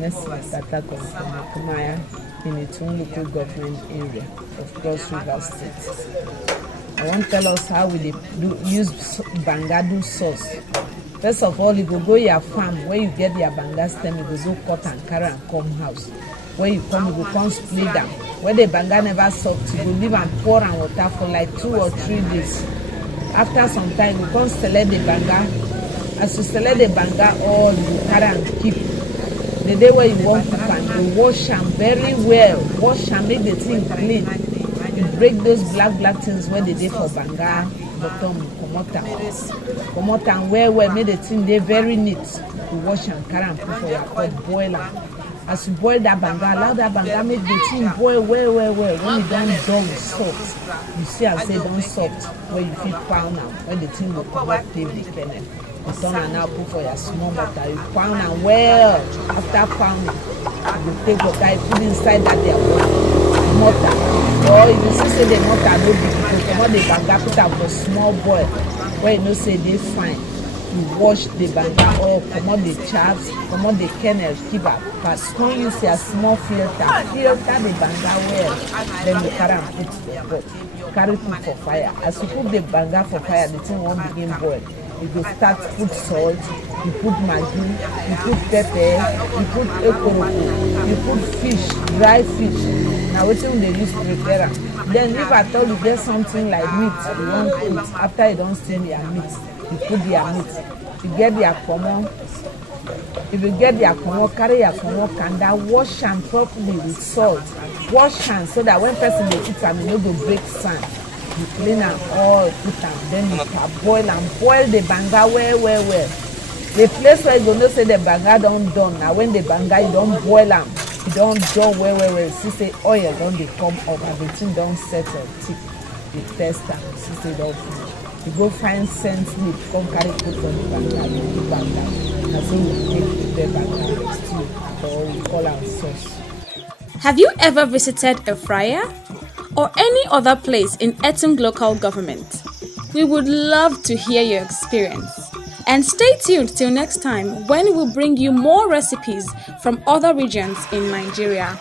Ernest Tatakon from Kumaya in ETUNG local government area of Cross River State. I want to tell us how we use Banga do sauce. First of all, you go your farm where you get your Banga stem, you go cut and carry and come house. When you come split them. When the Banga never soft, you go leave and pour and water for like 2 or 3 days. After some time, you come select the Banga. As you select the Banga, all you carry and keep. The day where you want to cook, you wash them very well. Wash and make the thing clean. You break those black things where they did for Banga, bottom, come out well, make the thing they very neat. You wash and carry and put for your pot, boil them. As you boil that Banga, allow that Banga make the thing boil well. When it done soft, you see I say done soft, where you feel pound now, when the thing will come up the kernel. You turn and now put for your small water. You pound and well. After pounding, you take water, you put inside that there mortar. Or if you see say the mortar no big, you come out the Banga, put up for small boil. Where you know say they fine. You wash the Banga up, come out the chaps, come out the kernel, keep up. But when you see a small filter the Banga well. Then you carry and put the pot. Carry put for fire. As you put the Banga for fire, the thing won't begin boil. You go start put salt, you put maggi, you put pepper, you put ekoroko, you put fish, dry fish. Now what they use to prepare them. Then if I told you get something like meat, you want put after you don't steam your meat, you put your meat. You get the akomo. If you get the akomo, carry your akomo kanda, wash them properly with salt. Wash them so that when person they eat them, you no go break sand. You clean them all, put them, then you can boil the Banga well. The place where you go know say the Banga don't done. Now when the Banga you don't boil them, you don't done well. See say oil don't they come up, everything don't settle thick. You test them, see say don't finish. You go find scent meat, come carry put on the Banga, you keep Banga. And so you take the Banga stew, or we call our sauce. Have you ever visited EFFRAYA or any other place in ETUNG local government? We would love to hear your experience. And stay tuned till next time when we will bring you more recipes from other regions in Nigeria.